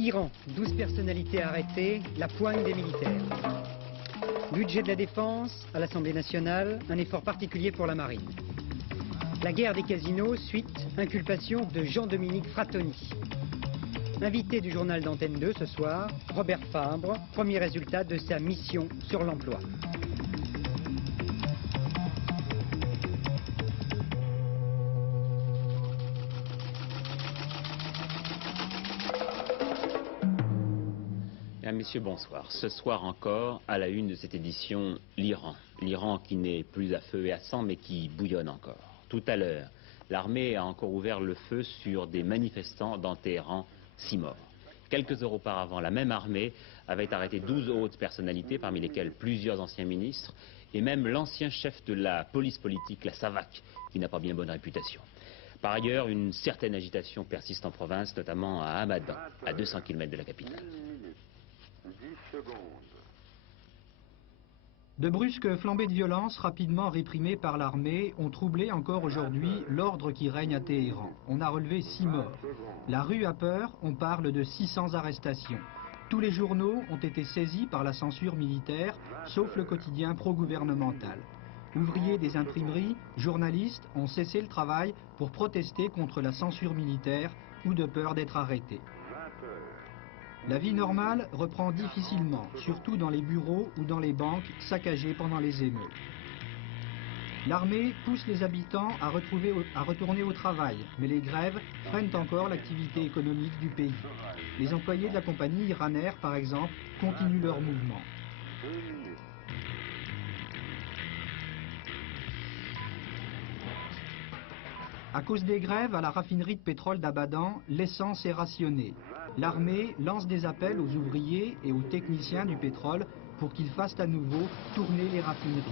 Iran, 12 personnalités arrêtées, la poigne des militaires. Budget de la défense, à l'Assemblée nationale, un effort particulier pour la marine. La guerre des casinos, suite, inculpation de Jean-Dominique Frattoni. Invité du journal d'Antenne 2 ce soir, Robert Fabre, premier résultat de sa mission sur l'emploi. Messieurs, bonsoir. Ce soir encore, à la une de cette édition, l'Iran. L'Iran qui n'est plus à feu et à sang, mais qui bouillonne encore. Tout à l'heure, l'armée a encore ouvert le feu sur des manifestants dans Téhéran, 6 morts. Quelques heures auparavant, la même armée avait arrêté 12 hautes personnalités, parmi lesquelles plusieurs anciens ministres, et même l'ancien chef de la police politique, la SAVAK, qui n'a pas bien bonne réputation. Par ailleurs, une certaine agitation persiste en province, notamment à Hamadan, à 200 km de la capitale. 10 secondes. De brusques flambées de violence rapidement réprimées par l'armée ont troublé encore aujourd'hui l'ordre qui règne à Téhéran. On a relevé 6 morts. La rue a peur, on parle de 600 arrestations. Tous les journaux ont été saisis par la censure militaire, sauf le quotidien pro-gouvernemental. Ouvriers des imprimeries, journalistes ont cessé le travail pour protester contre la censure militaire ou de peur d'être arrêtés. La vie normale reprend difficilement, surtout dans les bureaux ou dans les banques saccagées pendant les émeutes. L'armée pousse les habitants à retourner au travail, mais les grèves freinent encore l'activité économique du pays. Les employés de la compagnie Iranair, par exemple, continuent leur mouvement. À cause des grèves à la raffinerie de pétrole d'Abadan, l'essence est rationnée. L'armée lance des appels aux ouvriers et aux techniciens du pétrole pour qu'ils fassent à nouveau tourner les raffineries.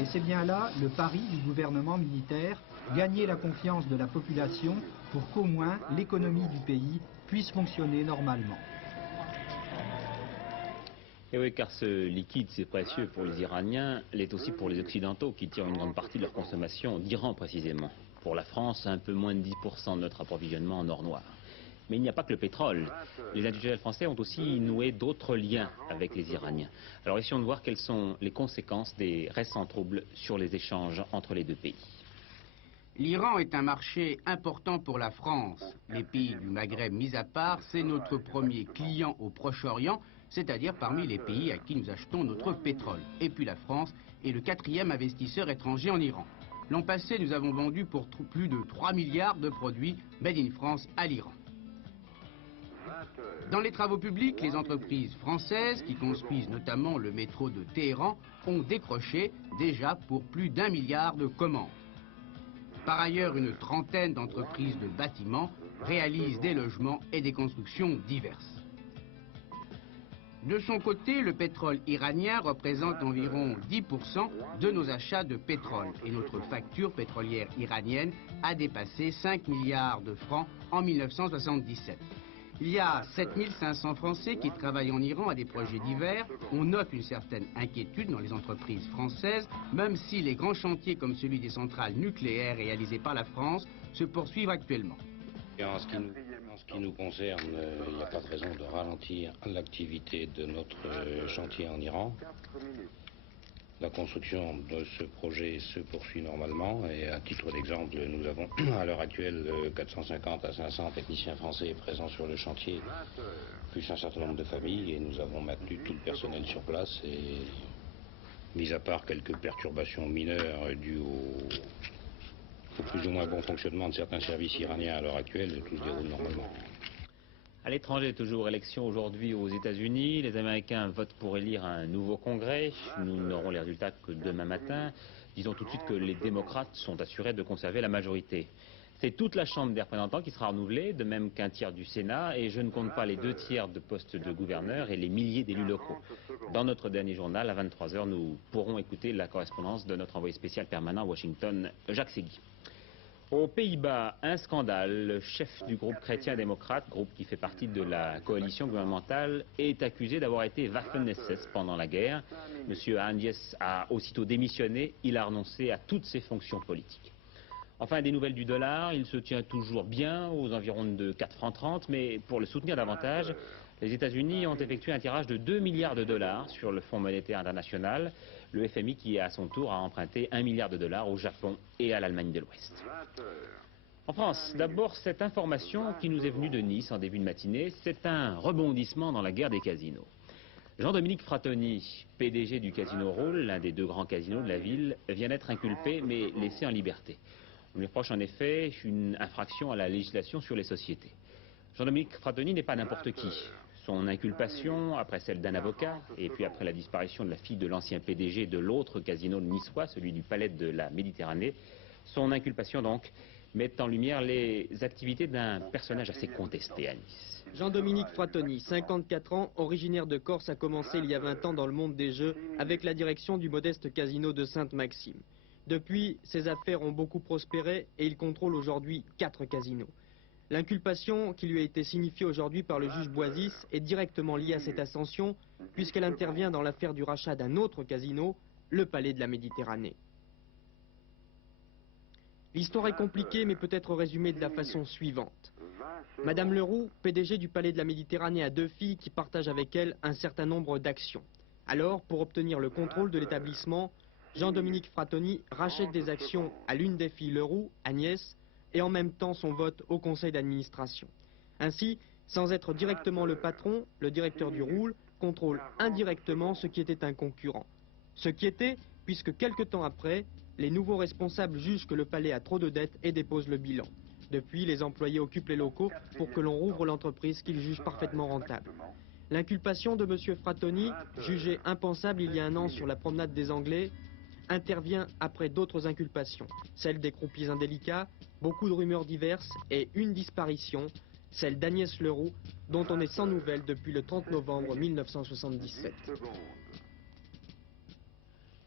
Et c'est bien là le pari du gouvernement militaire, gagner la confiance de la population pour qu'au moins l'économie du pays puisse fonctionner normalement. Et oui, car ce liquide, c'est précieux pour les Iraniens, l'est aussi pour les Occidentaux qui tirent une grande partie de leur consommation d'Iran précisément. Pour la France, un peu moins de 10% de notre approvisionnement en or noir. Mais il n'y a pas que le pétrole. Les industriels français ont aussi noué d'autres liens avec les Iraniens. Alors essayons de voir quelles sont les conséquences des récents troubles sur les échanges entre les deux pays. L'Iran est un marché important pour la France. Les pays du Maghreb mis à part, c'est notre premier client au Proche-Orient, c'est-à-dire parmi les pays à qui nous achetons notre pétrole. Et puis la France est le 4e investisseur étranger en Iran. L'an passé, nous avons vendu pour plus de 3 milliards de produits Made in France à l'Iran. Dans les travaux publics, les entreprises françaises, qui construisent notamment le métro de Téhéran, ont décroché déjà pour plus d'1 milliard de commandes. Par ailleurs, une trentaine d'entreprises de bâtiments réalisent des logements et des constructions diverses. De son côté, le pétrole iranien représente environ 10% de nos achats de pétrole et notre facture pétrolière iranienne a dépassé 5 milliards de francs en 1977. Il y a 7500 Français qui travaillent en Iran à des projets divers. On note une certaine inquiétude dans les entreprises françaises, même si les grands chantiers comme celui des centrales nucléaires réalisés par la France se poursuivent actuellement. En ce qui nous concerne, il n'y a pas de raison de ralentir l'activité de notre chantier en Iran. La construction de ce projet se poursuit normalement et à titre d'exemple, nous avons à l'heure actuelle 450 à 500 techniciens français présents sur le chantier, plus un certain nombre de familles et nous avons maintenu tout le personnel sur place et mis à part quelques perturbations mineures dues au plus ou moins bon fonctionnement de certains services iraniens à l'heure actuelle, tout se déroule normalement. À l'étranger, toujours élection aujourd'hui aux États-Unis. Les Américains votent pour élire un nouveau Congrès. Nous n'aurons les résultats que demain matin. Disons tout de suite que les démocrates sont assurés de conserver la majorité. C'est toute la Chambre des représentants qui sera renouvelée, de même qu'un tiers du Sénat, et je ne compte pas les 2 tiers de postes de gouverneurs et les milliers d'élus locaux. Dans notre dernier journal, à 23 h, nous pourrons écouter la correspondance de notre envoyé spécial permanent à Washington, Jacques Segui. Aux Pays-Bas, un scandale. Le chef du groupe chrétien-démocrate, groupe qui fait partie de la coalition gouvernementale, est accusé d'avoir été Waffen-SS pendant la guerre. Monsieur Andies a aussitôt démissionné. Il a renoncé à toutes ses fonctions politiques. Enfin, des nouvelles du dollar, il se tient toujours bien aux environs de 4,30 francs, mais pour le soutenir davantage, les États-Unis ont effectué un tirage de 2 milliards de dollars sur le Fonds monétaire international, le FMI qui à son tour a emprunté 1 milliard de dollars au Japon et à l'Allemagne de l'Ouest. En France, d'abord cette information qui nous est venue de Nice en début de matinée, c'est un rebondissement dans la guerre des casinos. Jean-Dominique Fratoni, PDG du Casino Roule, l'un des 2 grands casinos de la ville, vient d'être inculpé mais laissé en liberté. On lui reproche en effet une infraction à la législation sur les sociétés. Jean-Dominique Fratoni n'est pas n'importe qui. Son inculpation, après celle d'un avocat, et puis après la disparition de la fille de l'ancien PDG de l'autre casino niçois, celui du Palais de la Méditerranée, son inculpation donc met en lumière les activités d'un personnage assez contesté à Nice. Jean-Dominique Fratoni, 54 ans, originaire de Corse, a commencé il y a 20 ans dans le monde des jeux avec la direction du modeste casino de Sainte-Maxime. Depuis, ses affaires ont beaucoup prospéré et il contrôle aujourd'hui 4 casinos. L'inculpation qui lui a été signifiée aujourd'hui par le juge Boisis est directement liée à cette ascension puisqu'elle intervient dans l'affaire du rachat d'un autre casino, le Palais de la Méditerranée. L'histoire est compliquée mais peut être résumée de la façon suivante. Madame Leroux, PDG du Palais de la Méditerranée, a 2 filles qui partagent avec elle un certain nombre d'actions. Alors, pour obtenir le contrôle de l'établissement, Jean-Dominique Fratoni rachète des actions à l'une des filles Leroux, Agnès, et en même temps son vote au conseil d'administration. Ainsi, sans être directement le patron, le directeur du Roule contrôle indirectement ce qui était un concurrent. Ce qui était, puisque quelque temps après, les nouveaux responsables jugent que le palais a trop de dettes et déposent le bilan. Depuis, les employés occupent les locaux pour que l'on rouvre l'entreprise qu'ils jugent parfaitement rentable. L'inculpation de M. Fratoni, jugée impensable il y a 1 an sur la promenade des Anglais, intervient après d'autres inculpations, celle des croupiers indélicats, beaucoup de rumeurs diverses et une disparition, celle d'Agnès Leroux, dont on est sans nouvelles depuis le 30 novembre 1977.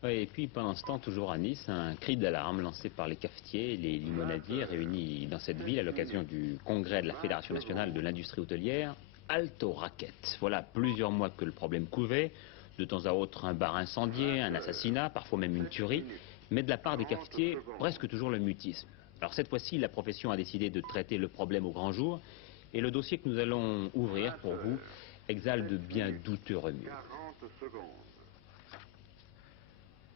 Oui, et puis pendant ce temps, toujours à Nice, un cri d'alarme lancé par les cafetiers et les limonadiers réunis dans cette ville à l'occasion du congrès de la Fédération nationale de l'industrie hôtelière, halte aux raquettes. Voilà plusieurs mois que le problème couvait. De temps à autre, un bar incendié, un assassinat, parfois même une tuerie, mais de la part des cafetiers, presque toujours le mutisme. Alors cette fois-ci, la profession a décidé de traiter le problème au grand jour, et le dossier que nous allons ouvrir pour vous exhale de bien douteux remue.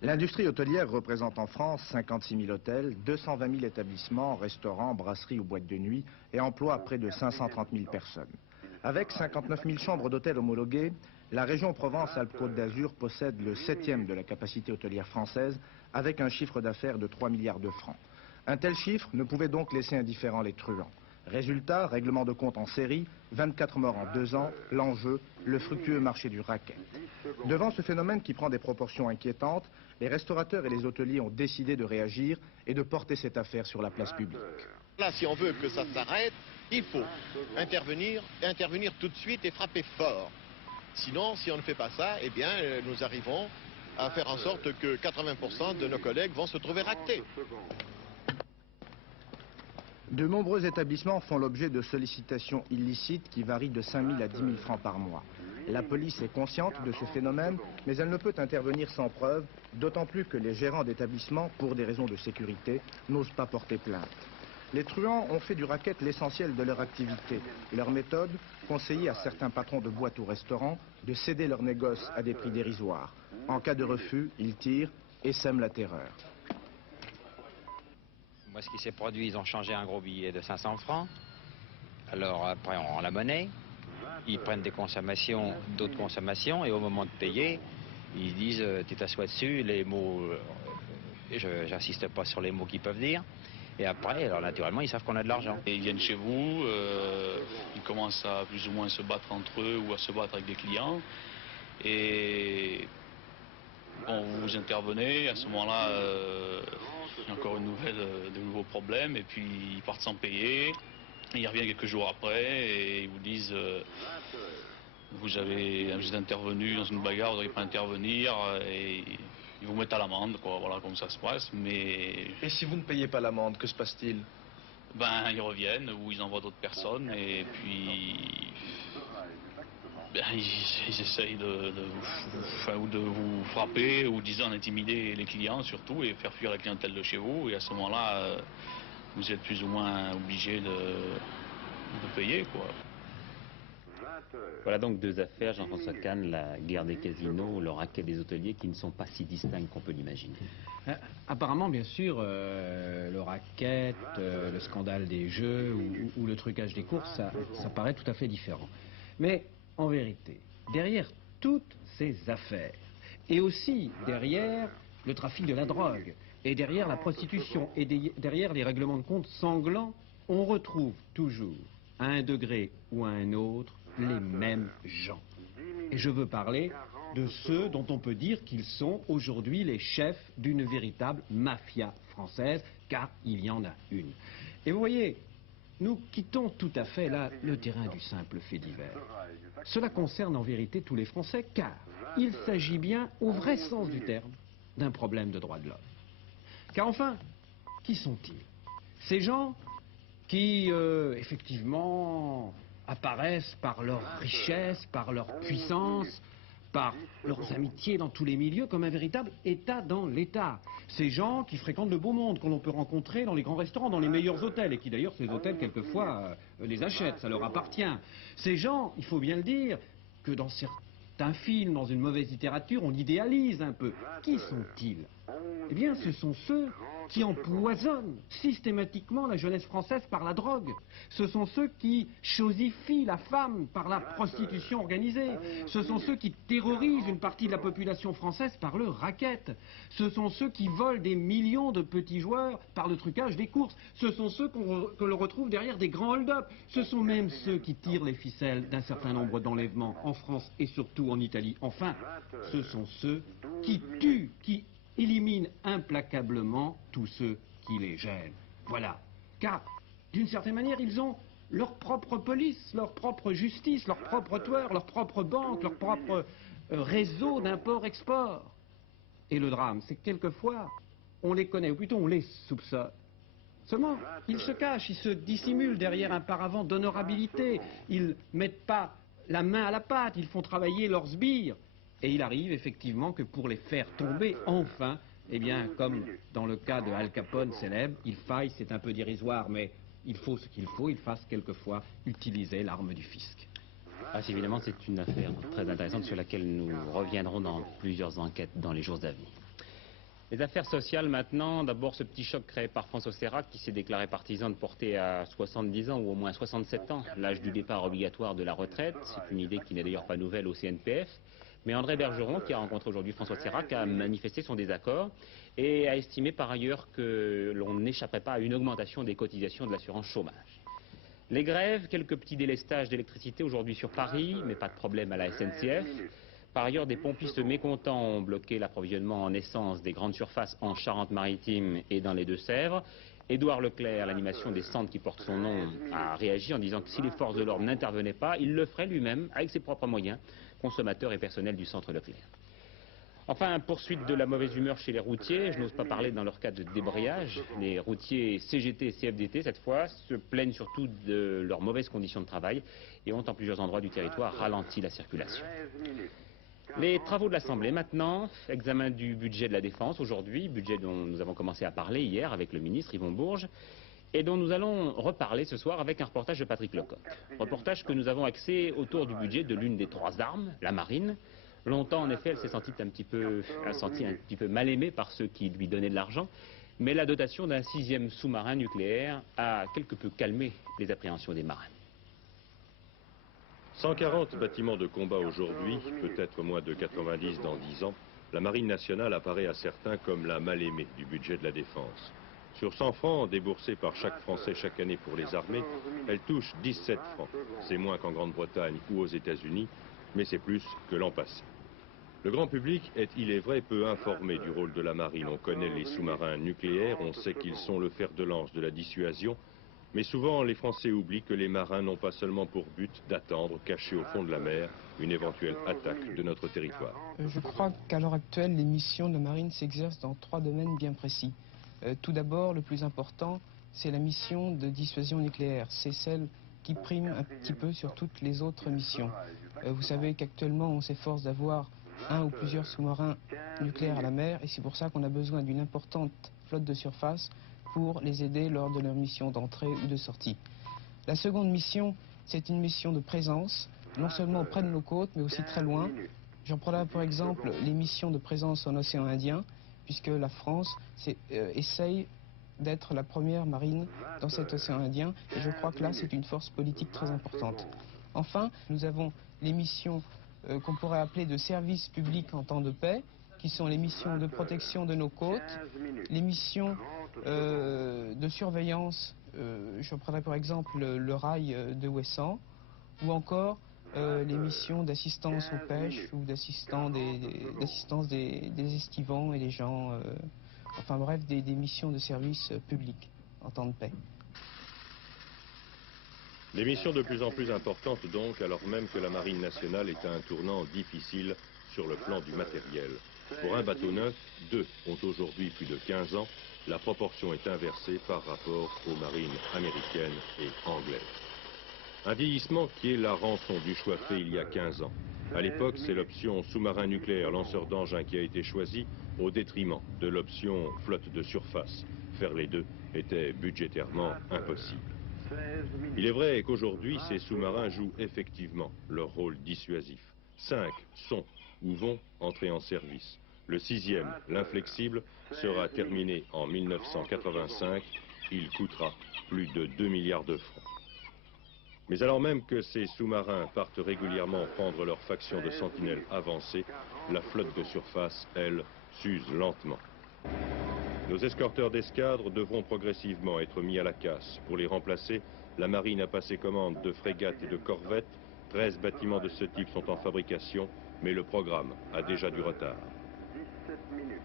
L'industrie hôtelière représente en France 56 000 hôtels, 220 000 établissements, restaurants, brasseries ou boîtes de nuit et emploie près de 530 000 personnes. Avec 59 000 chambres d'hôtel homologuées, la région Provence-Alpes-Côte d'Azur possède le 7e de la capacité hôtelière française avec un chiffre d'affaires de 3 milliards de francs. Un tel chiffre ne pouvait donc laisser indifférents les truands. Résultat, règlement de compte en série, 24 morts en 2 ans, l'enjeu, le fructueux marché du racket. Devant ce phénomène qui prend des proportions inquiétantes, les restaurateurs et les hôteliers ont décidé de réagir et de porter cette affaire sur la place publique. Là, si on veut que ça s'arrête, il faut intervenir tout de suite et frapper fort. Sinon, si on ne fait pas ça, eh bien, nous arrivons à faire en sorte que 80% de nos collègues vont se trouver ractés. De nombreux établissements font l'objet de sollicitations illicites qui varient de 5 000 à 10 000 francs par mois. La police est consciente de ce phénomène, mais elle ne peut intervenir sans preuve, d'autant plus que les gérants d'établissements, pour des raisons de sécurité, n'osent pas porter plainte. Les truands ont fait du racket l'essentiel de leur activité. Leur méthode, conseiller à certains patrons de boîtes ou restaurants de céder leur négoce à des prix dérisoires. En cas de refus, ils tirent et sèment la terreur. Moi, ce qui s'est produit, ils ont changé un gros billet de 500 francs. Alors après, on rend la monnaie. Ils prennent des consommations, d'autres consommations, et au moment de payer, ils disent tu t'assois dessus, les mots, j'insiste pas sur les mots qu'ils peuvent dire. Et après, alors naturellement, ils savent qu'on a de l'argent. Ils viennent chez vous, ils commencent à plus ou moins se battre entre eux ou à se battre avec des clients. Et bon, vous intervenez, à ce moment-là, il y a encore de nouveaux problèmes, et puis ils partent sans payer. Ils reviennent quelques jours après et ils vous disent vous êtes intervenu dans une bagarre, vous n'auriez pas à intervenir, et ils vous mettent à l'amende, quoi. Voilà comme ça se passe. Mais et si vous ne payez pas l'amende, que se passe-t-il? Ben ils reviennent ou ils envoient d'autres personnes et puis ils essayent de vous frapper ou disons intimider les clients surtout et faire fuir la clientèle de chez vous, et à ce moment-là vous êtes plus ou moins obligé de payer, quoi. Voilà donc deux affaires, Jean-François Kahn, la guerre des casinos, le racket des hôteliers, qui ne sont pas si distincts qu'on peut l'imaginer. Apparemment, bien sûr, le racket, le scandale des jeux ou le trucage des courses, ça paraît tout à fait différent. Mais en vérité, derrière toutes ces affaires, et aussi derrière le trafic de la drogue, et derrière la prostitution, et derrière les règlements de compte sanglants, on retrouve toujours, à un degré ou à un autre, les mêmes gens. Et je veux parler de ceux dont on peut dire qu'ils sont aujourd'hui les chefs d'une véritable mafia française, car il y en a une. Et vous voyez, nous quittons tout à fait là le terrain du simple fait divers. Cela concerne en vérité tous les Français, car il s'agit bien, au vrai sens du terme, d'un problème de droits de l'homme. Car enfin, qui sont-ils? Ces gens qui, effectivement, apparaissent par leur richesse, par leur puissance, par leurs amitiés dans tous les milieux, comme un véritable État dans l'État. Ces gens qui fréquentent le beau monde, que l'on peut rencontrer dans les grands restaurants, dans les meilleurs hôtels, et qui d'ailleurs, ces hôtels, quelquefois, les achètent, ça leur appartient. Ces gens, il faut bien le dire, que dans certains films, dans une mauvaise littérature, on idéalise un peu. Qui sont-ils? Eh bien, ce sont ceux qui empoisonnent systématiquement la jeunesse française par la drogue. Ce sont ceux qui chosifient la femme par la prostitution organisée. Ce sont ceux qui terrorisent une partie de la population française par le racket. Ce sont ceux qui volent des millions de petits joueurs par le trucage des courses. Ce sont ceux que l'on retrouve derrière des grands hold-up. Ce sont même ceux qui tirent les ficelles d'un certain nombre d'enlèvements en France et surtout en Italie. Enfin, ce sont ceux qui tuent, qui élimine implacablement tous ceux qui les gênent. Voilà. Car, d'une certaine manière, ils ont leur propre police, leur propre justice, leur propre tueur, leur propre banque, leur propre réseau d'import-export. Et le drame, c'est que quelquefois, on les connaît, ou plutôt on les soupçonne. Seulement, ils se cachent, ils se dissimulent derrière un paravent d'honorabilité. Ils mettent pas la main à la pâte, ils font travailler leurs sbires. Et il arrive effectivement que pour les faire tomber, enfin, eh bien, comme dans le cas de Al Capone célèbre, il faille, c'est un peu dérisoire, mais il faut ce qu'il faut, il fasse quelquefois utiliser l'arme du fisc. Ah, évidemment, c'est une affaire très intéressante sur laquelle nous reviendrons dans plusieurs enquêtes dans les jours à venir. Les affaires sociales maintenant, d'abord ce petit choc créé par François Serra qui s'est déclaré partisan de porter à 70 ans ou au moins 67 ans l'âge du départ obligatoire de la retraite. C'est une idée qui n'est d'ailleurs pas nouvelle au CNPF. Mais André Bergeron, qui a rencontré aujourd'hui François Serra, a manifesté son désaccord et a estimé par ailleurs que l'on n'échapperait pas à une augmentation des cotisations de l'assurance chômage. Les grèves, quelques petits délestages d'électricité aujourd'hui sur Paris, mais pas de problème à la SNCF. Par ailleurs, des pompistes mécontents ont bloqué l'approvisionnement en essence des grandes surfaces en Charente-Maritime et dans les Deux-Sèvres. Édouard Leclerc, l'animation des centres qui porte son nom, a réagi en disant que si les forces de l'ordre n'intervenaient pas, il le ferait lui-même avec ses propres moyens, consommateurs et personnels du centre Leclerc. Enfin, poursuite de la mauvaise humeur chez les routiers, je n'ose pas parler dans leur cas de débrayage. Les routiers CGT et CFDT, cette fois, se plaignent surtout de leurs mauvaises conditions de travail et ont en plusieurs endroits du territoire ralenti la circulation. Les travaux de l'Assemblée maintenant, examen du budget de la Défense aujourd'hui, budget dont nous avons commencé à parler hier avec le ministre Yvon Bourges, et dont nous allons reparler ce soir avec un reportage de Patrick Lecoq. Reportage que nous avons axé autour du budget de l'une des trois armes, la marine. Longtemps, en effet, elle s'est sentie un petit peu mal aimée par ceux qui lui donnaient de l'argent, mais la dotation d'un 6e sous-marin nucléaire a quelque peu calmé les appréhensions des marins. 140 bâtiments de combat aujourd'hui, peut-être moins de 90 dans 10 ans, la Marine nationale apparaît à certains comme la mal-aimée du budget de la défense. Sur 100 francs déboursés par chaque Français chaque année pour les armées, elle touche 17 francs. C'est moins qu'en Grande-Bretagne ou aux États-Unis, mais c'est plus que l'an passé. Le grand public est, il est vrai, peu informé du rôle de la marine. On connaît les sous-marins nucléaires, on sait qu'ils sont le fer de lance de la dissuasion, mais souvent les Français oublient que les marins n'ont pas seulement pour but d'attendre, cachés au fond de la mer, une éventuelle attaque de notre territoire. Je crois qu'à l'heure actuelle, les missions de la marine s'exercent dans 3 domaines bien précis. Tout d'abord, le plus important, c'est la mission de dissuasion nucléaire. C'est celle qui prime un petit peu sur toutes les autres missions. Vous savez qu'actuellement, on s'efforce d'avoir un ou plusieurs sous-marins nucléaires à la mer, et c'est pour ça qu'on a besoin d'une importante flotte de surface pour les aider lors de leur mission d'entrée ou de sortie. La seconde mission, c'est une mission de présence, non seulement près de nos côtes, mais aussi très loin. J'en prendrai pour exemple les missions de présence en océan Indien, puisque la France essaye d'être la première marine dans cet océan Indien, et je crois que là, c'est une force politique très importante. Enfin, nous avons les missions qu'on pourrait appeler de service public en temps de paix, qui sont les missions de protection de nos côtes, les missions de surveillance, je prendrai par exemple le rail de Ouessant, ou encore les missions d'assistance aux pêches ou d'assistance des estivants et des gens, enfin bref, des missions de service public en temps de paix. Des missions de plus en plus importantes donc, alors même que la Marine nationale est à un tournant difficile sur le plan du matériel. Pour un bateau neuf, 2 ont aujourd'hui plus de 15 ans. La proportion est inversée par rapport aux marines américaines et anglaises. Un vieillissement qui est la rançon du choix fait il y a 15 ans. À l'époque, c'est l'option sous-marin nucléaire lanceur d'engins qui a été choisie au détriment de l'option flotte de surface. Faire les deux était budgétairement impossible. Il est vrai qu'aujourd'hui, ces sous-marins jouent effectivement leur rôle dissuasif. 5 sont ou vont entrer en service. Le 6e, l'Inflexible, sera terminé en 1985. Il coûtera plus de 2 milliards de francs. Mais alors même que ces sous-marins partent régulièrement prendre leur faction de sentinelles avancées, la flotte de surface, elle, s'use lentement. Nos escorteurs d'escadre devront progressivement être mis à la casse. Pour les remplacer, la marine a passé commande de frégates et de corvettes. 13 bâtiments de ce type sont en fabrication, mais le programme a déjà du retard. 17 minutes.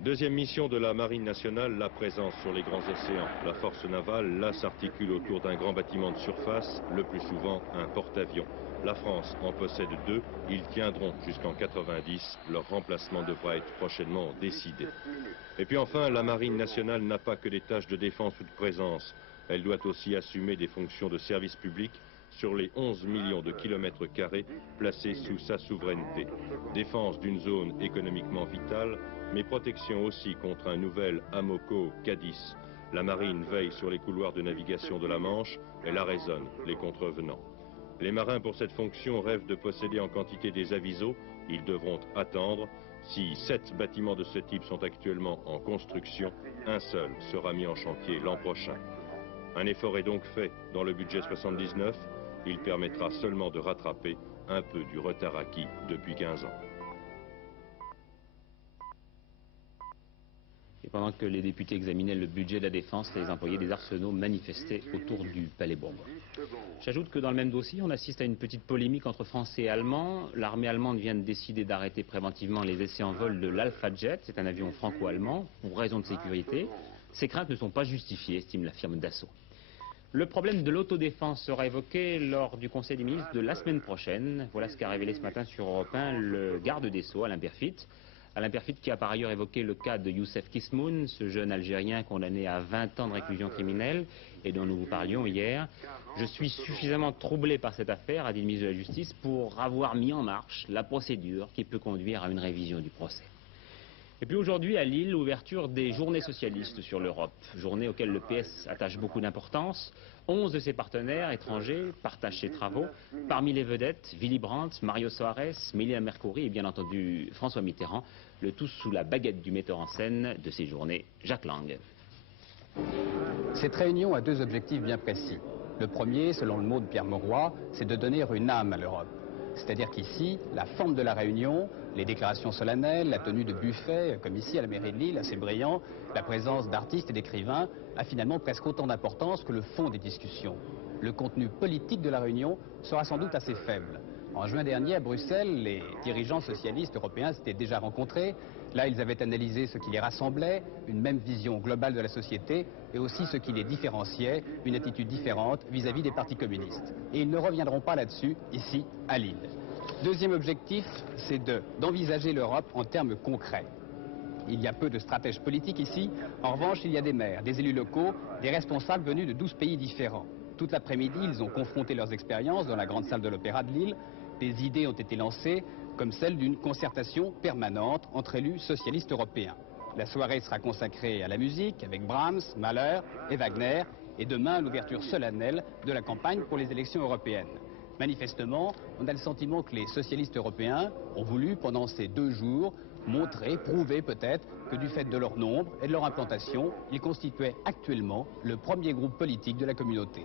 Deuxième mission de la Marine nationale, la présence sur les grands océans. La force navale, là, s'articule autour d'un grand bâtiment de surface, le plus souvent un porte-avions. La France en possède 2, ils tiendront jusqu'en 90, leur remplacement devra être prochainement décidé. Et puis enfin, la Marine nationale n'a pas que des tâches de défense ou de présence, elle doit aussi assumer des fonctions de service public sur les 11 millions de kilomètres carrés placés sous sa souveraineté. Défense d'une zone économiquement vitale, mais protection aussi contre un nouvel Amoco Cadiz. La marine veille sur les couloirs de navigation de la Manche, elle arraisonne les contrevenants. Les marins pour cette fonction rêvent de posséder en quantité des avisos, ils devront attendre. Si 7 bâtiments de ce type sont actuellement en construction, un seul sera mis en chantier l'an prochain. Un effort est donc fait dans le budget 79, il permettra seulement de rattraper un peu du retard acquis depuis 15 ans. Et pendant que les députés examinaient le budget de la défense, les employés des arsenaux manifestaient autour du Palais Bourbon. J'ajoute que dans le même dossier, on assiste à une petite polémique entre Français et Allemands. L'armée allemande vient de décider d'arrêter préventivement les essais en vol de l'Alpha Jet, c'est un avion franco-allemand, pour raison de sécurité. Ces craintes ne sont pas justifiées, estime la firme Dassault. Le problème de l'autodéfense sera évoqué lors du Conseil des ministres de la semaine prochaine. Voilà ce qu'a révélé ce matin sur Europe 1 le garde des Sceaux, Alain Peyrefitte. Alain Peyrefitte qui a par ailleurs évoqué le cas de Youssef Kismoun, ce jeune Algérien condamné à 20 ans de réclusion criminelle et dont nous vous parlions hier. Je suis suffisamment troublé par cette affaire, a dit le ministre de la Justice, pour avoir mis en marche la procédure qui peut conduire à une révision du procès. Et puis aujourd'hui à Lille, l'ouverture des journées socialistes sur l'Europe, journée auxquelles le PS attache beaucoup d'importance. 11 de ses partenaires étrangers partagent ses travaux. Parmi les vedettes, Willy Brandt, Mario Soares, Mélina Mercouri et bien entendu François Mitterrand, le tout sous la baguette du metteur en scène de ces journées, Jacques Lang. Cette réunion a 2 objectifs bien précis. Le premier, selon le mot de Pierre Mauroy, c'est de donner une âme à l'Europe. C'est-à-dire qu'ici, la forme de la réunion, les déclarations solennelles, la tenue de buffets, comme ici à la mairie de Lille, assez brillant, la présence d'artistes et d'écrivains, a finalement presque autant d'importance que le fond des discussions. Le contenu politique de la réunion sera sans doute assez faible. En juin dernier, à Bruxelles, les dirigeants socialistes européens s'étaient déjà rencontrés. Là, ils avaient analysé ce qui les rassemblait, une même vision globale de la société, et aussi ce qui les différenciait, une attitude différente vis-à-vis des partis communistes. Et ils ne reviendront pas là-dessus, ici, à Lille. Deuxième objectif, c'est d'envisager l'Europe en termes concrets. Il y a peu de stratèges politiques ici. En revanche, il y a des maires, des élus locaux, des responsables venus de 12 pays différents. Toute l'après-midi, ils ont confronté leurs expériences dans la grande salle de l'Opéra de Lille. Des idées ont été lancées, comme celle d'une concertation permanente entre élus socialistes européens. La soirée sera consacrée à la musique, avec Brahms, Mahler et Wagner, et demain l'ouverture solennelle de la campagne pour les élections européennes. Manifestement, on a le sentiment que les socialistes européens ont voulu, pendant ces 2 jours, montrer, prouver peut-être, que du fait de leur nombre et de leur implantation, ils constituaient actuellement le premier groupe politique de la communauté.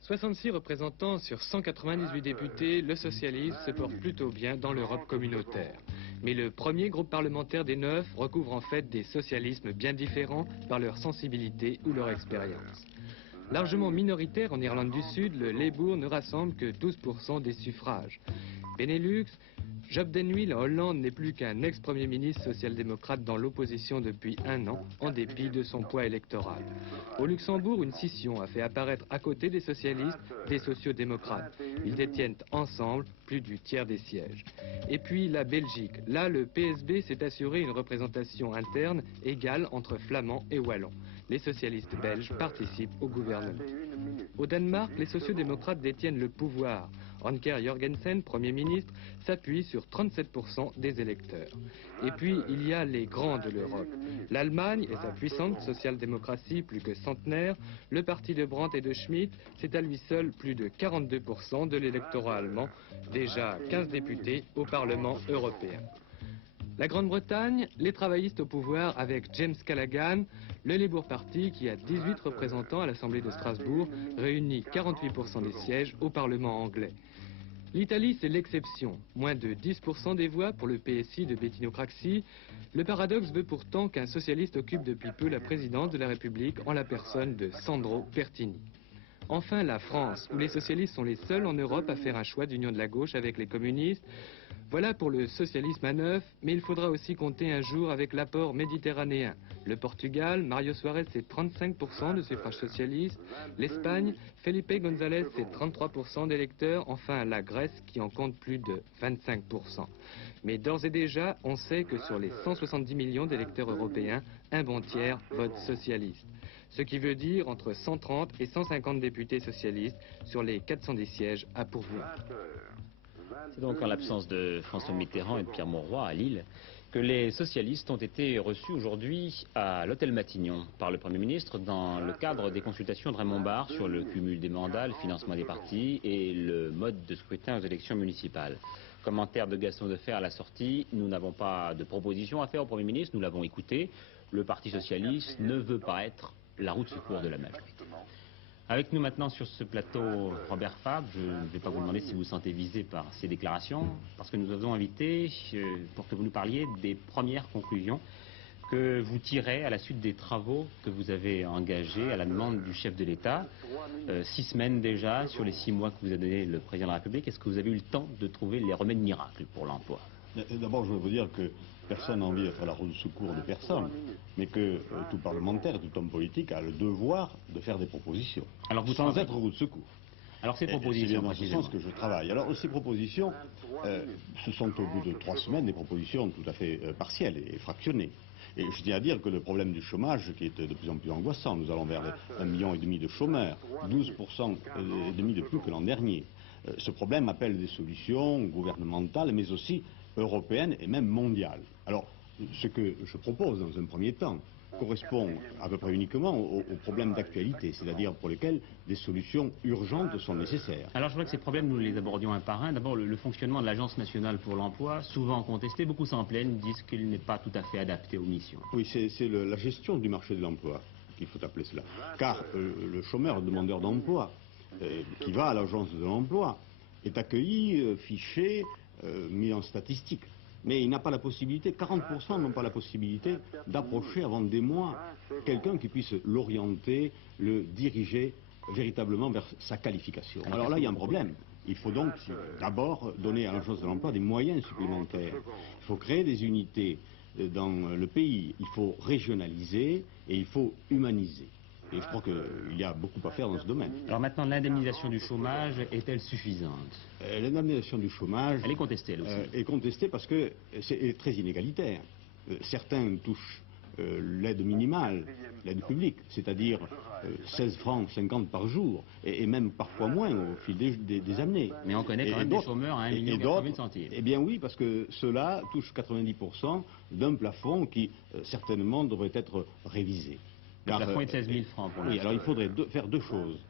66 représentants sur 198 députés, le socialisme se porte plutôt bien dans l'Europe communautaire. Mais le premier groupe parlementaire des 9 recouvre en fait des socialismes bien différents par leur sensibilité ou leur expérience. Largement minoritaire en Irlande du Sud, le Labour ne rassemble que 12% des suffrages. Benelux, Job den Uyl en Hollande n'est plus qu'un ex-premier ministre social-démocrate dans l'opposition depuis 1 an, en dépit de son poids électoral. Au Luxembourg, une scission a fait apparaître à côté des socialistes des sociaux-démocrates. Ils détiennent ensemble plus du tiers des sièges. Et puis la Belgique. Là, le PSB s'est assuré une représentation interne égale entre flamands et wallons. Les socialistes belges participent au gouvernement. Au Danemark, les sociaux-démocrates détiennent le pouvoir. Anker Jørgensen, Premier ministre, s'appuie sur 37% des électeurs. Et puis, il y a les grands de l'Europe. L'Allemagne et sa puissante social-démocratie plus que centenaire, le parti de Brandt et de Schmitt, c'est à lui seul plus de 42% de l'électorat allemand, déjà 15 députés au Parlement européen. La Grande-Bretagne, les travaillistes au pouvoir avec James Callaghan, le Labour Party qui a 18 représentants à l'Assemblée de Strasbourg, réunit 48% des sièges au Parlement anglais. L'Italie, c'est l'exception. Moins de 10% des voix pour le PSI de Bettino Craxi. Le paradoxe veut pourtant qu'un socialiste occupe depuis peu la présidence de la République en la personne de Sandro Pertini. Enfin, la France, où les socialistes sont les seuls en Europe à faire un choix d'union de la gauche avec les communistes. Voilà pour le socialisme à 9, mais il faudra aussi compter un jour avec l'apport méditerranéen. Le Portugal, Mario Soares, c'est 35% de suffrages socialistes. L'Espagne, Felipe González, c'est 33% d'électeurs. Enfin, la Grèce, qui en compte plus de 25%. Mais d'ores et déjà, on sait que sur les 170 millions d'électeurs européens, un bon tiers vote socialiste. Ce qui veut dire entre 130 et 150 députés socialistes sur les 410 sièges à pourvoir. C'est donc en l'absence de François Mitterrand et de Pierre Mauroy à Lille que les socialistes ont été reçus aujourd'hui à l'hôtel Matignon par le Premier ministre dans le cadre des consultations de Raymond Barre sur le cumul des mandats, le financement des partis et le mode de scrutin aux élections municipales. Commentaire de Gaston Defferre à la sortie, nous n'avons pas de proposition à faire au Premier ministre, nous l'avons écouté. Le Parti socialiste ne veut pas être la roue de secours de la majorité. Avec nous maintenant sur ce plateau, Robert Fabre. Je ne vais pas vous demander si vous vous sentez visé par ces déclarations, parce que nous vous avons invité pour que vous nous parliez des premières conclusions que vous tirez à la suite des travaux que vous avez engagés à la demande du chef de l'État. 6 semaines déjà, sur les 6 mois que vous a donné le président de la République, est-ce que vous avez eu le temps de trouver les remèdes miracles pour l'emploi? D'abord, je veux vous dire que personne n'a envie d'être la roue de secours de personne, mais que tout parlementaire, tout homme politique a le devoir de faire des propositions, alors vous sans être roue de secours. Alors ces propositions, c'est bien dans ce sens que je travaille. Alors ces propositions, ce sont au bout de 3 semaines des propositions tout à fait partielles et fractionnées. Et je tiens à dire que le problème du chômage, qui est de plus en plus angoissant, nous allons vers 1,5 million de chômeurs, 12% et demi de plus que l'an dernier. Ce problème appelle des solutions gouvernementales, mais aussi européennes et même mondiales. Alors, ce que je propose dans un premier temps correspond à peu près uniquement aux problèmes d'actualité, c'est-à-dire pour lesquels des solutions urgentes sont nécessaires. Alors je vois que ces problèmes, nous les abordions un par un. D'abord, le fonctionnement de l'Agence nationale pour l'emploi, souvent contesté, beaucoup s'en plaignent, disent qu'il n'est pas tout à fait adapté aux missions. Oui, c'est la gestion du marché de l'emploi qu'il faut appeler cela. Car le chômeur, le demandeur d'emploi, qui va à l'Agence de l'emploi, est accueilli, fiché, mis en statistique. Mais il n'a pas la possibilité, 40% n'ont pas la possibilité d'approcher avant des mois quelqu'un qui puisse l'orienter, le diriger véritablement vers sa qualification. Alors là, il y a un problème. Il faut donc d'abord donner à l'Agence de l'emploi des moyens supplémentaires. Il faut créer des unités dans le pays, il faut régionaliser et il faut humaniser. Et je crois qu'il y a beaucoup à faire dans ce domaine. Alors maintenant, l'indemnisation du chômage est-elle suffisante? L'indemnisation du chômage... Elle est contestée, elle aussi. Est contestée parce que c'est très inégalitaire. Certains touchent l'aide minimale l'aide publique, c'est-à-dire 16 francs 50 par jour, et même parfois moins au fil des années. Mais on connaît quand même des chômeurs à 1 million 80 000 centimes. Eh bien oui, parce que ceux-là touchent 90% d'un plafond qui certainement devrait être révisé. Le plafond est de 16 000 francs pour l'instant. Oui, alors il faudrait faire deux choses.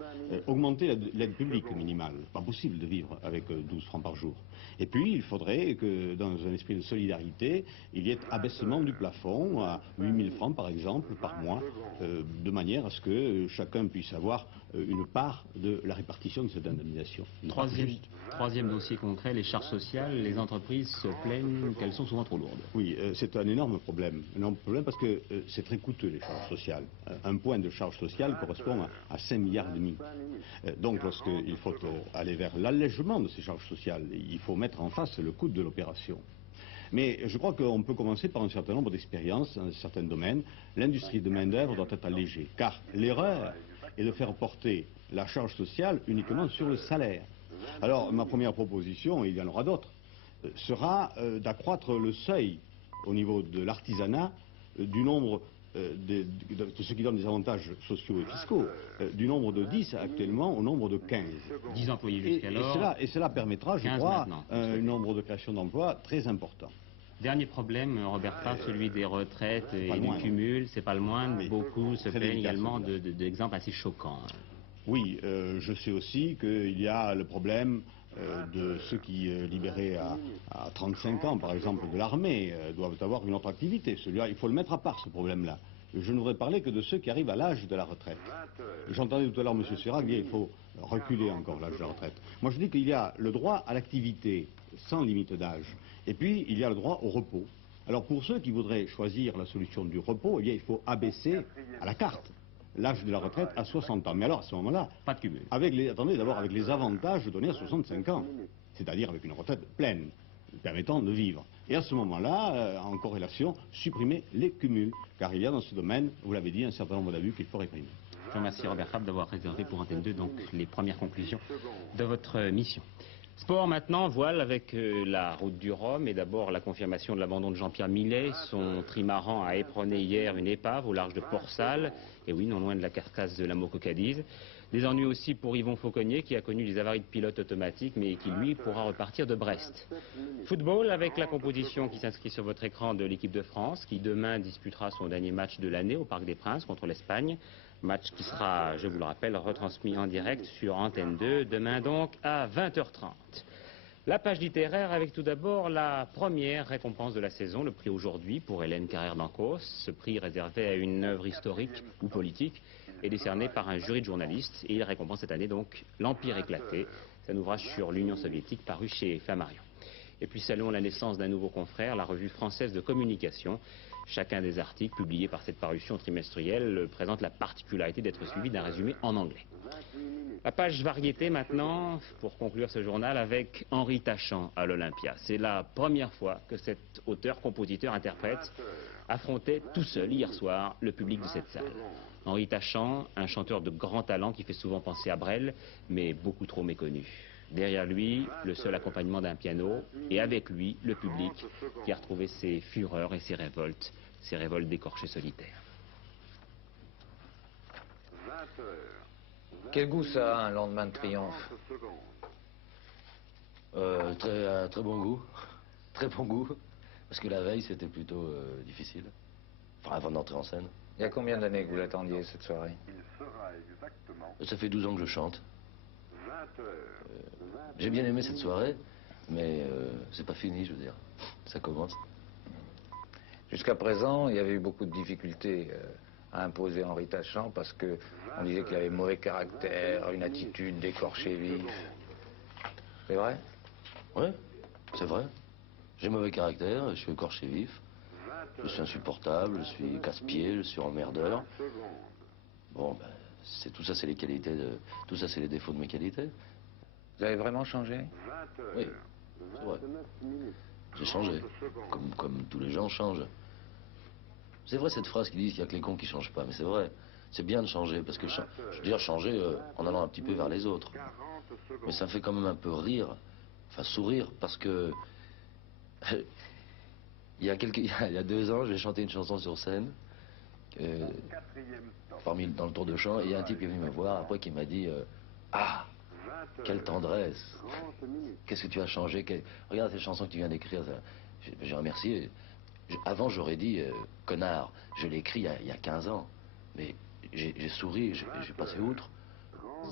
Augmenter l'aide publique minimale. Pas possible de vivre avec 12 francs par jour. Et puis, il faudrait que, dans un esprit de solidarité, il y ait abaissement du plafond à 8 000 francs, par exemple, par mois, de manière à ce que chacun puisse avoir une part de la répartition de cette indemnisation. Troisième dossier concret, les charges sociales. Les entreprises se plaignent qu'elles sont souvent trop lourdes. Oui, c'est un énorme problème. Un énorme problème parce que c'est très coûteux, les charges sociales. Un point de charge sociale correspond à 5,5 milliards. Donc, lorsqu'il faut aller vers l'allègement de ces charges sociales, il faut mettre en face le coût de l'opération. Mais je crois qu'on peut commencer par un certain nombre d'expériences dans certains domaines. L'industrie de main-d'œuvre doit être allégée, car l'erreur est de faire porter la charge sociale uniquement sur le salaire. Alors, ma première proposition, et il y en aura d'autres, sera d'accroître le seuil au niveau de l'artisanat du nombre de ceux qui donnent des avantages sociaux et fiscaux, du nombre de 10 actuellement au nombre de 15. 10 employés jusqu'alors. Et cela permettra, je crois, un nombre de création d'emplois très important. Dernier problème, Robert Favre, celui des retraites et du cumul, c'est pas le moindre. Oui. Beaucoup se plaignent également d'exemples assez choquants. Oui, je sais aussi qu'il y a le problème de ceux qui, libérés à 35 ans, par exemple, de l'armée, doivent avoir une autre activité. Celui-là, il faut le mettre à part, ce problème-là. Je ne voudrais parler que de ceux qui arrivent à l'âge de la retraite. J'entendais tout à l'heure M. Sirach dire qu'il faut reculer encore l'âge de la retraite. Moi, je dis qu'il y a le droit à l'activité sans limite d'âge. Et puis, il y a le droit au repos. Alors, pour ceux qui voudraient choisir la solution du repos, eh bien, il faut abaisser à la carte l'âge de la retraite à 60 ans. Mais alors, à ce moment-là, pas de cumul. Attendez, d'abord avec les avantages donnés à 65 ans, c'est-à-dire avec une retraite pleine, permettant de vivre. Et à ce moment-là, en corrélation, supprimer les cumuls, car il y a dans ce domaine, vous l'avez dit, un certain nombre d'abus qu'il faut réprimer. Je remercie Robert Favre d'avoir réservé pour Antenne 2 donc les premières conclusions de votre mission. Sport maintenant, voile avec la route du Rhum et d'abord la confirmation de l'abandon de Jean-Pierre Millet. Son trimaran a éperonné hier une épave au large de Port-Salle, et oui, non loin de la carcasse de la Moco Cadiz. Des ennuis aussi pour Yvon Fauconnier qui a connu des avaries de pilote automatique mais qui lui pourra repartir de Brest. Football avec la composition qui s'inscrit sur votre écran de l'équipe de France qui demain disputera son dernier match de l'année au Parc des Princes contre l'Espagne. Match qui sera, je vous le rappelle, retransmis en direct sur Antenne 2, demain donc à 20h30. La page littéraire avec tout d'abord la première récompense de la saison, le prix aujourd'hui pour Hélène Carrère d'Ancos. Ce prix réservé à une œuvre historique ou politique est décerné par un jury de journalistes et il récompense cette année donc L'Empire éclaté. C'est un ouvrage sur l'Union soviétique paru chez Flammarion. Et puis saluons la naissance d'un nouveau confrère, la revue française de communication. Chacun des articles publiés par cette parution trimestrielle présente la particularité d'être suivi d'un résumé en anglais. La page variété maintenant, pour conclure ce journal, avec Henri Tachant à l'Olympia. C'est la première fois que cet auteur, compositeur, interprète affrontait tout seul hier soir le public de cette salle. Henri Tachant, un chanteur de grand talent qui fait souvent penser à Brel, mais beaucoup trop méconnu. Derrière lui, le seul accompagnement d'un piano, et avec lui, le public qui a retrouvé ses fureurs et ses révoltes d'écorchés solitaires. Quel goût ça a, un lendemain de triomphe? Très bon goût. Très bon goût. Parce que la veille, c'était plutôt difficile. Enfin, avant d'entrer en scène. Il y a combien d'années que vous l'attendiez, cette soirée? Ça fait 12 ans que je chante. J'ai bien aimé cette soirée, mais c'est pas fini, je veux dire. Ça commence. Jusqu'à présent, il y avait eu beaucoup de difficultés à imposer Henri Tachant parce que on disait qu'il avait mauvais caractère, une attitude d'écorché vif. C'est vrai? Oui, c'est vrai. J'ai mauvais caractère, je suis écorché vif. Je suis insupportable, je suis casse-pied, je suis emmerdeur. Bon, ben, tout ça, c'est les qualités de... Tout ça, c'est les défauts de mes qualités. Vous avez vraiment changé? Oui, c'est vrai. J'ai changé, comme tous les gens changent. C'est vrai cette phrase qui dit qu'il n'y a que les cons qui changent pas, mais c'est vrai. C'est bien de changer, parce que je veux dire changer en allant un petit peu vers les autres. Mais ça me fait quand même un peu rire, enfin sourire, parce que... il y a 2 ans, j'ai chanté une chanson sur scène, dans le tour de chant, et il y a un type qui est venu me voir après qui m'a dit ah, quelle tendresse, qu'est-ce que tu as changé, regarde cette chanson que tu viens d'écrire. J'ai remercié. Avant j'aurais dit connard, je l'ai écrit il y a 15 ans, mais j'ai souri, j'ai passé outre.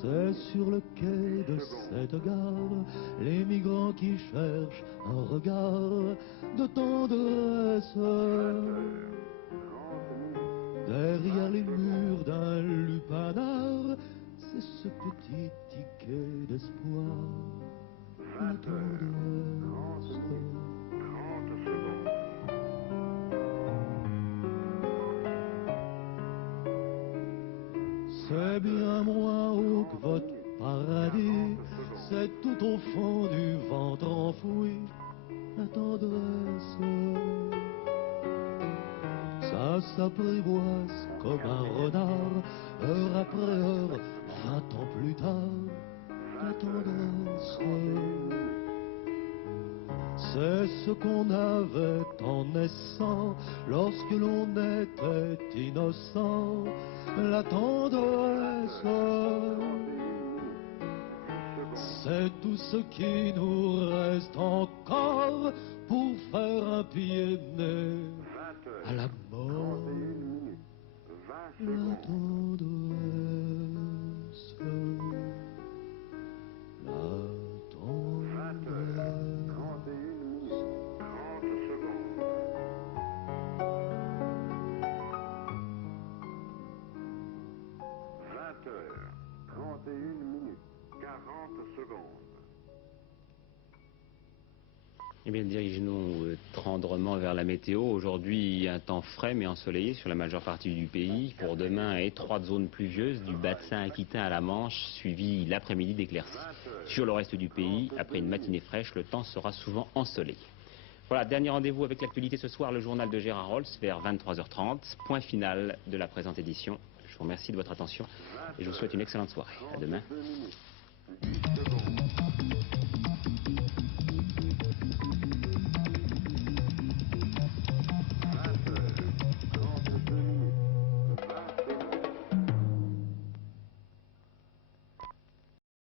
C'est sur le quai de cette gare, les migrants qui cherchent un regard de tendresse. Derrière les murs d'un lupanar, c'est ce petit ticket d'espoir, la tendresse. C'est bien moins haut que votre paradis, c'est tout au fond du ventre enfoui, la tendresse. Ça s'apprivoise comme un renard, heure après heure, 20 ans plus tard, la tendresse. C'est ce qu'on avait en naissant, lorsque l'on était innocent, la tendresse. C'est tout ce qui nous reste encore pour faire un pied de nez à la mort. La tendresse. Eh bien, dirigeons-nous tendrement vers la météo. Aujourd'hui, un temps frais mais ensoleillé sur la majeure partie du pays. Pour demain, étroite zone pluvieuse du bassin aquitain à la Manche, suivi l'après-midi d'éclaircies. Sur le reste du pays, après une matinée fraîche, le temps sera souvent ensoleillé. Voilà, dernier rendez-vous avec l'actualité ce soir, le journal de Gérard Rolls vers 23h30. Point final de la présente édition. Je vous remercie de votre attention et je vous souhaite une excellente soirée. À demain.